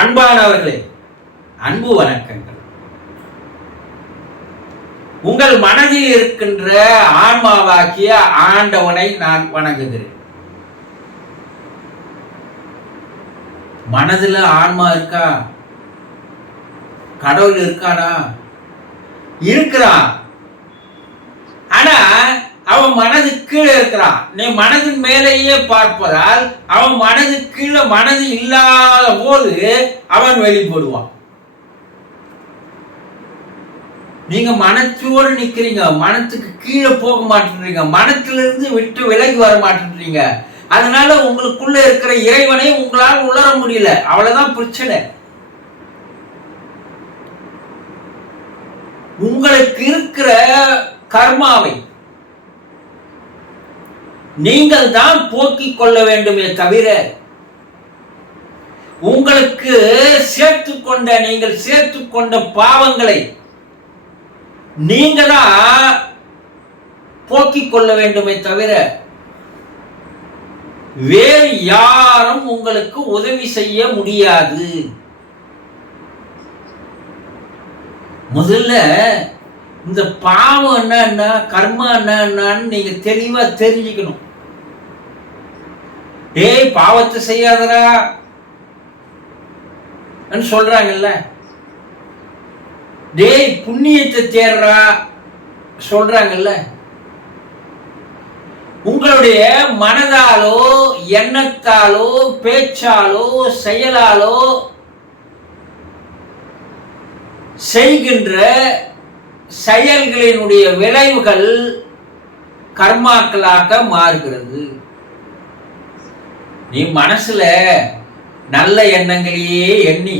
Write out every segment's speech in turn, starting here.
அன்பானவர்களே, அன்பு வணக்கங்கள். உங்கள் மனதில் இருக்கின்ற ஆன்மாவாக்கிய ஆண்டவனை நான் வணங்குகிறேன். மனதில் ஆன்மா இருக்கா? கடவுள் இருக்கானா? இருக்கிறான். ஆனா அவன் மனது கீழே இருக்கிறான். நீ மனதின் மேலேயே பார்ப்பதால் அவன் மனது கீழே மனது இல்லாத போது அவன் வெளிப்படுவான். நீங்க மனத்தோடு நிக்கிறீங்க, மனத்துக்கு கீழே போக மாட்டேன்றீங்க, மனத்திலிருந்து விட்டு விலகி வர மாட்டேன்றீங்க. அதனால உங்களுக்குள்ள இருக்கிற இறைவனை உங்களால் உணர முடியல. அவ்வளவுதான் பிரச்சனை. உங்களுக்கு இருக்கிற கர்மாவை நீங்கள் தான் போக்கிக் கொள்ள வேண்டுமே தவிர, உங்களுக்கு நீங்கள் சேர்த்துக்கொண்ட பாவங்களை நீங்களா போக்கிக் கொள்ள வேண்டுமே தவிர வேறு யாரும் உங்களுக்கு உதவி செய்ய முடியாது. முதல்ல இந்த பாவம் என்னன்னா, கர்மா என்னன்னு நீங்க தெளிவா தெரிஞ்சுக்கணும். டேய், பாவத்தை செய்யாதரா சொல்றாங்கல்ல, டேய் புண்ணியத்தை தேடுறா சொல்றாங்கல்ல. உங்களுடைய மனதாலோ எண்ணத்தாலோ பேச்சாலோ செயலாலோ செய்கின்ற செயல்களினுடைய விளைவுகள் கர்மாக்களாக மாறுகிறது. நீ மனசுல நல்ல எண்ணங்களையே எண்ணி,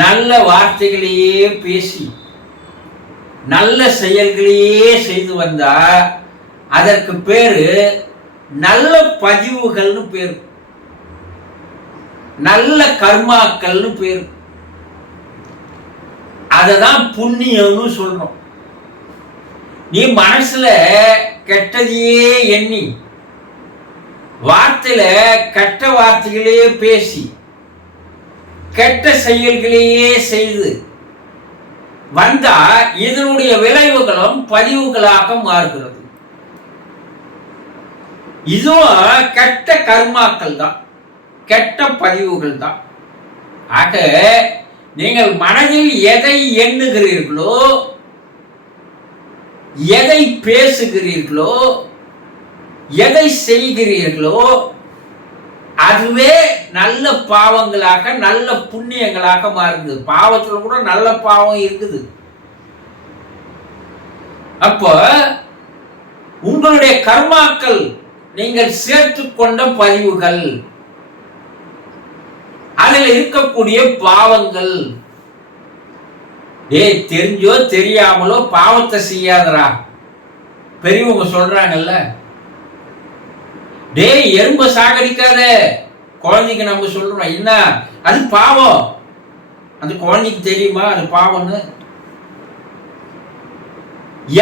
நல்ல வார்த்தைகளையே பேசி, நல்ல செயல்களையே செய்து வந்தா அதற்கு பேரு நல்ல பதிவுகள்னு பேரு, நல்ல கர்மாக்கள்னு பேரு. அததான் புண்ணியம்னு சொல்றோம். நீ மனசுல கெட்டதையே எண்ணி, வார்த்தையில கெட்ட வார்த்தைகளையே பேசி, கெட்ட செயல்களையே செய்து வந்தா இதனுடைய விளைவுகளும் பதிவுகளாக மாறுகிறது. இதுவும் கெட்ட கர்மாக்கள் தான், கெட்ட பதிவுகள் தான். ஆக நீங்கள் மனதில் எதை எண்ணுகிறீர்களோ, எதை பேசுகிறீர்களோ, எதை செய்கிறீர்களோ அதுவே நல்ல பாவங்களாக நல்ல புண்ணியங்களாக மாறுது. பாவத்துல கூட நல்ல பாவம் இருக்குது. அப்போ உங்களுடைய கர்மாக்கள் நீங்கள் சேர்த்து கொண்ட பதிவுகள், அதில் இருக்கக்கூடிய பாவங்கள். ஏய், தெரிஞ்சோ தெரியாமலோ பாவத்தை செய்யாதரா பெரியவங்க சொல்றாங்கல்ல. டேய், எறும்ப சாகடிக்காத குழந்தைக்கு நம்ம சொல்றோம். என்ன அது பாவம்? அந்த குழந்தைக்கு தெரியுமா அது பாவம்னு?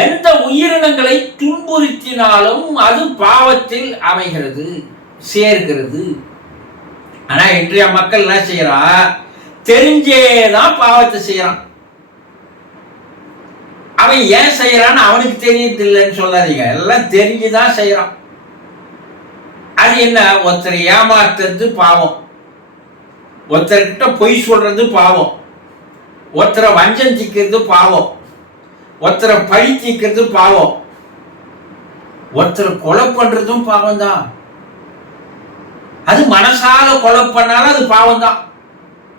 எந்த உயிரினங்களை துன்புறுத்தினாலும் அது பாவத்தில் அமைகிறது, சேர்க்கிறது. ஆனா இன்றைய மக்கள் என்ன செய்யறான்? தெரிஞ்சேதான் பாவத்தை செய்யறான். அவன் ஏன் செய்யறான்னு அவனுக்கு தெரியறது இல்லைன்னு சொல்லாதீங்க, எல்லாம் தெரிஞ்சுதான் செய்யறான். அது என்ன? ஒருத்தரை ஏமாத்துறது பாவம், ஒருத்தர்கிட்ட பொய் சொல்றது பாவம், ஒருத்தரை வஞ்சம் தீக்கிறது பாவம், ஒருத்தரை பழி தீக்கிறது பாவம், ஒருத்தரை கொலை பண்றதும் பாவம் தான். அது மனசால கொலை பண்ணாலும் அது பாவம் தான்.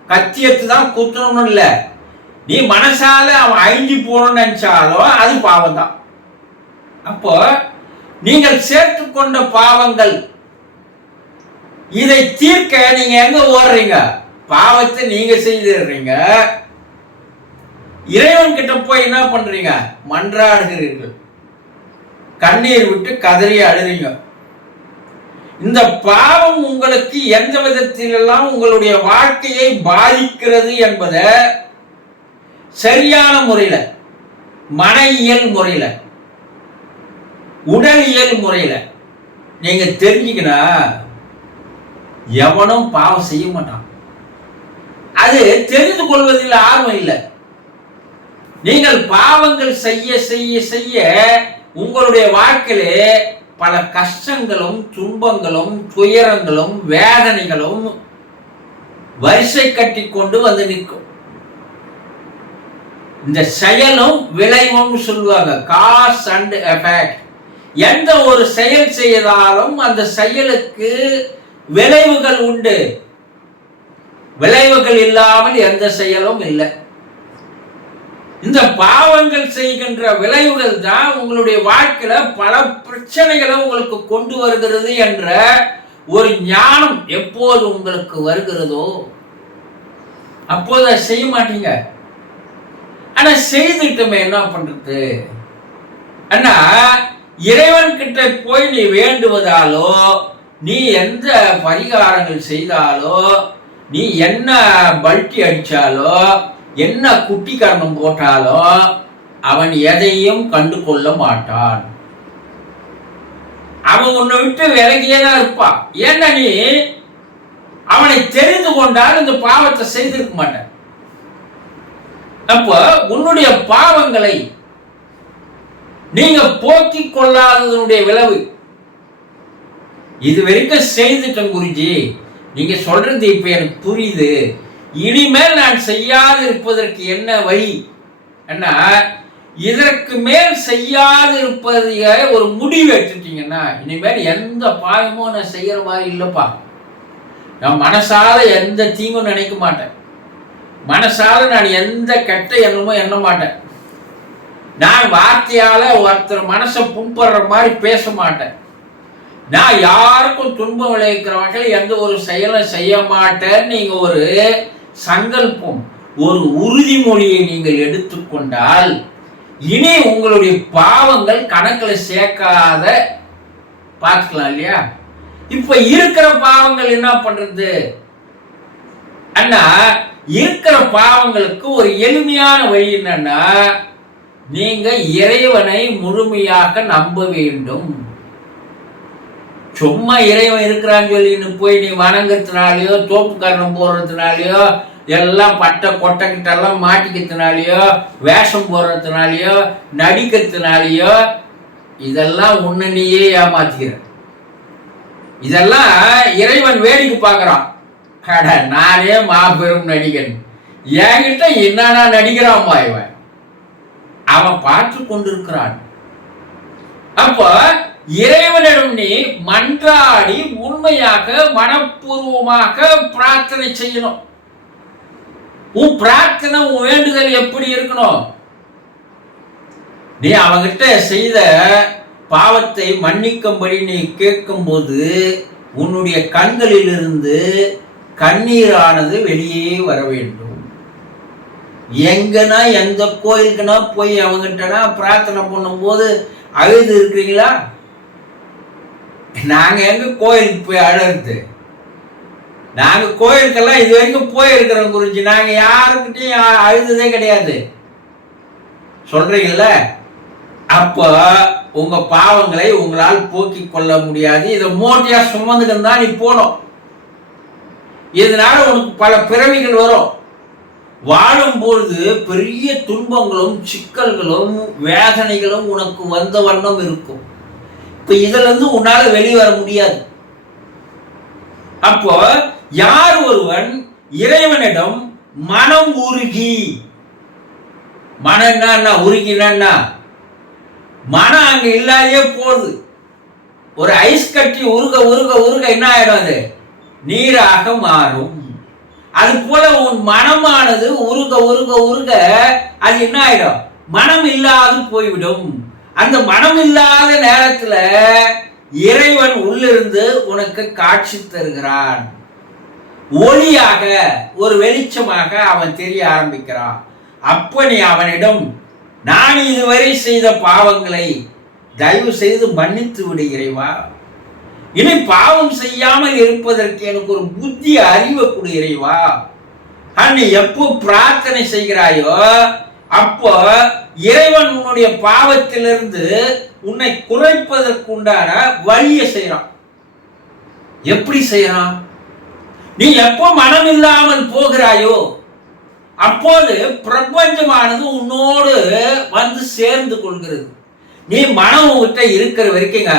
கத்தியத்து தான் குத்தணும்னு இல்லை, நீ மனசால அவன் அழிஞ்சு போகணும்னு நினைச்சாலும் அது பாவம் தான். அப்போ நீங்கள் சேர்த்துக்கொண்ட பாவங்கள், இதை தீர்க்க நீங்க எங்க ஓடுறீங்க? பாவத்தை நீங்க செய்திடுறீங்க. இறைவன் கிட்ட போய் என்ன பண்றீங்க? மன்றாடுகிறீர்கள், கண்ணீர் விட்டு கதறி அழுறீங்க. இந்த பாவம் உங்களுக்கு எந்த விதத்திலெல்லாம் உங்களுடைய வாழ்க்கையை பாதிக்கிறது என்பதை சரியான முறையில, மனையியல் முறையில, உடலியல் முறையில நீங்க தெரிஞ்சுக்கணும். எவனும் பாவம் செய்ய மாட்டான். அது தெரிந்து கொள்வதில் ஆர்வம் இல்லை. நீங்கள் பாவங்கள் செய்ய செய்ய செய்ய உங்களுடைய வாழ்க்கையிலே பல கஷ்டங்களும் துன்பங்களும் துயரங்களும் வேதனைகளும் வரிசை கட்டி கொண்டு வந்து நிற்கும். இந்த செயலும் விளைவும் சொல்லுவாங்க, காஸ் அண்ட் எஃபெக்ட். எந்த ஒரு செயல் செய்தாலும் அந்த செயலுக்கு விளைவுகள் உண்டு. விளைவுகள் இல்லாமல் எந்த செயலும் இல்லை. இந்த பாவங்கள் செய்கின்ற விளைவுகள் தான் உங்களுடைய வாழ்க்கையில பல பிரச்சனைகளை உங்களுக்கு கொண்டு வருகிறது என்ற ஒரு ஞானம் எப்போது உங்களுக்கு வருகிறதோ அப்போது அதை செய்ய மாட்டீங்க. ஆனா செய்துட்டுமே என்ன பண்றது? அண்ணா, இறைவன் கிட்ட போய் நீ வேண்டுவதாலோ, நீ எந்த பரிகாரங்கள் செய்தாலோ, நீ என்ன பல்ட்டி அடிச்சாலோ, என்ன குட்டி கரணம் போட்டாலோ அவன் எதையும் கண்டு கொள்ள மாட்டான். அவன் உன்னை விட்டு விலகியே தான் இருப்பான். ஏன்னா நீ அவனை தெரிந்து கொண்டால் இந்த பாவத்தை செய்திருக்க மாட்டான். அப்ப உன்னுடைய பாவங்களை நீங்க போக்கிக் கொள்ளாததனுடைய விளைவு. இது வரைக்கும் செய்துட்டேன் குருஜி, நீங்க சொல்றது இப்ப எனக்கு புரியுது, இனிமேல் நான் செய்யாது இருப்பதற்கு என்ன வழி? என்ன இதற்கு மேல் செய்யாது இருப்பது ஒரு முடிவு எடுத்துட்டீங்கன்னா, இனிமேல் எந்த பாவமும் நான் செய்யற மாதிரி இல்லப்பா. நான் மனசால எந்த தீங்கும் நினைக்க மாட்டேன். மனசால நான் எந்த கெட்ட எண்ணமும் எண்ண மாட்டேன். நான் வார்த்தையால ஒருத்தர் மனசை புண்படுற மாதிரி பேச மாட்டேன். நான் யாருக்கும் துன்பம் விளைவிக்கிற வகையில் எந்த ஒரு செயலும் செய்ய மாட்டேன். நீங்க ஒரு சங்கல்பம், ஒரு உறுதிமொழியை நீங்கள் எடுத்துக்கொண்டால் இனி உங்களுடைய பாவங்கள் கணக்குல சேர்க்காத பார்க்கலாம் இல்லையா? இப்ப இருக்கிற பாவங்கள் என்ன பண்றது அண்ணா? இருக்கிற பாவங்களுக்கு ஒரு எளிமையான வழி என்னன்னா, நீங்க இறைவனை முழுமையாக நம்ப வேண்டும். சும்மா இறைவன் இருக்கிறான்னு சொல்லின்னு போய் நீ வணங்கத்தினாலேயோ, தோப்பு கரணம் போடுறதுனாலையோ, எல்லாம் பட்டை கொட்டைக்கிட்ட எல்லாம் மாட்டிக்கிறதுனாலையோ, வேஷம் போடுறதுனாலையோ, நடிக்கிறதுனாலையோ, இதெல்லாம் உன்னை நீயே ஏமாத்திக்கிற. இதெல்லாம் இறைவன் வேடிக்கை பார்க்கறான். நானே மாபெரும் நடிகன், என்கிட்ட என்னன்னா நடிக்கிறான்பா இவன், அவன் பார்த்து கொண்டிருக்கிறான். அப்ப இறைவனிடம் நீ மன்றாடி உண்மையாக மனப்பூர்வமாக பிரார்த்தனை செய்யணும். உன் பிரார்த்தனை, உன் வேண்டுதல் எப்படி இருக்கணும்? நீ அவங்கிட்ட செய்த பாவத்தை மன்னிக்கும்படி நீ கேட்கும் போது உன்னுடைய கண்களில் இருந்து கண்ணீரானது வெளியே வர வேண்டும். எங்கன்னா எந்த கோயிலுக்குன்னா போய் அவங்கிட்டனா பிரார்த்தனை பண்ணும் போது அழுது இருக்கிறீங்களா? நாங்க எங்க கோயிலுக்கு போய் அழுறது? நாங்க கோயிலுக்கெல்லாம் இது வரைக்கும் போயிருக்கிறோம் குறிஞ்சி, நாங்க யாருக்கிட்டையும் அழுததே கிடையாது. சொல்றீங்கல்ல? அப்போ உங்க பாவங்களை உங்களால் போக்கிக் கொள்ள முடியாது. இதை மூட்டையா சுமந்துக்கிட்டு தான் நீ போனோம். இதனால உனக்கு பல பிறவிகள் வரும். வாழும்பொழுது பெரிய துன்பங்களும் சிக்கல்களும் வேதனைகளும் உனக்கு வந்த வண்ணம் இருக்கும். இப்ப இதுல இருந்து உன்னால வெளிவர முடியாது. அப்போ யார் ஒருவன் இறைவனிடம் மனம் உருகி, மனம் என்ன உருகினா மனம் அங்க இல்லாதே போகுது. ஒரு ஐஸ் கட்டி உருக உருக உருக என்ன ஆயிடும்? அது நீராக மாறும். அது போல உன் மனமானது உருக உருக உருக அது என்ன ஆயிடும்? மனம் இல்லாது போய்விடும். அந்த மனம் இல்லாத நேரத்துல இறைவன் உள்ளிருந்து உனக்கு காட்சி தருகிறான். ஒளியாக, ஒரு வெளிச்சமாக அவன் தெரிய ஆரம்பிக்கிறான். அப்ப நீ அவனிடம், நான் இதுவரை செய்த பாவங்களை தயவு செய்து மன்னித்து விடு இறைவா, இனி பாவம் செய்யாமல் இருப்பதற்கு எனக்கு ஒரு புத்தி அறிவை கொடு இறைவா. நீ எப்போ பிரார்த்தனை செய்கிறாயோ அப்போ இறைவன் உன்னுடைய பாவத்திலிருந்து உன்னை குறைப்பதற்கு உண்டான வழியை செய்யறான். எப்படி செய்யறான்? நீ எப்போ மனம் இல்லாமல் போகிறாயோ அப்போது பிரபஞ்சமானது உன்னோடு வந்து சேர்ந்து கொள்கிறது. நீ மனம் உன்கிட்ட இருக்கிற வரைக்குங்க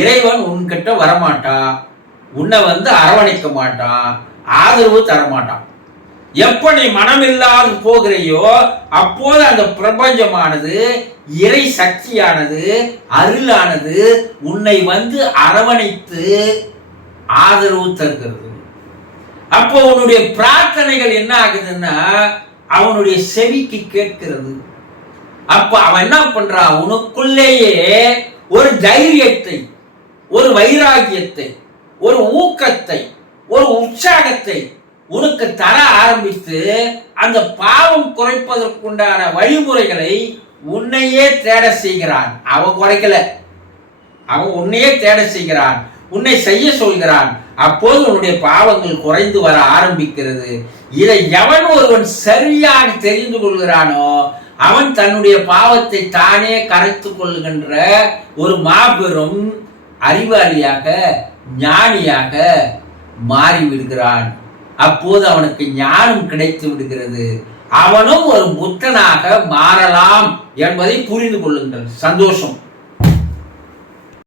இறைவன் உன்கிட்ட வரமாட்டான், உன்னை வந்து அரவணைக்க மாட்டான், ஆதரவு தரமாட்டான். எப்ப நீ மனம் இல்லாது போகிறையோ அப்போது அந்த பிரபஞ்சமானது, இறை சக்தியானது, அருளானது உன்னை வந்து அரவணைத்து ஆதரவு தருகிறது. அப்போ உன்னுடைய பிரார்த்தனைகள் என்ன ஆகுதுன்னா அவனுடைய செவிக்கு கேட்கிறது. அப்ப அவன் என்ன பண்றான், உனக்குள்ளேயே ஒரு தைரியத்தை, ஒரு வைராகியத்தை, ஒரு ஊக்கத்தை, ஒரு உற்சாகத்தை உனக்கு தர ஆரம்பித்து அந்த பாவம் குறைப்பதற்குண்டான வழிமுறைகளை உன்னையே தேட செய்கிறான். அவன் குறைக்கல, அவன் உன்னையே தேட செய்கிறான், உன்னை செய்ய சொல்கிறான். அப்போது உன்னுடைய பாவங்கள் குறைந்து வர ஆரம்பிக்கிறது. இதை எவன் ஒருவன் சரியாக தெரிந்து கொள்கிறானோ அவன் தன்னுடைய பாவத்தை தானே கரைத்துக் கொள்ளுகின்ற ஒரு மாபெரும் அறிவாளியாக, ஞானியாக மாறிவிடுகிறான். அப்போது அவனுக்கு ஞானம் கிடைத்து விடுகிறது. அவனும் ஒரு புத்தனாக மாறலாம் என்பதை புரிந்து கொள்ளுங்கள். சந்தோஷம்.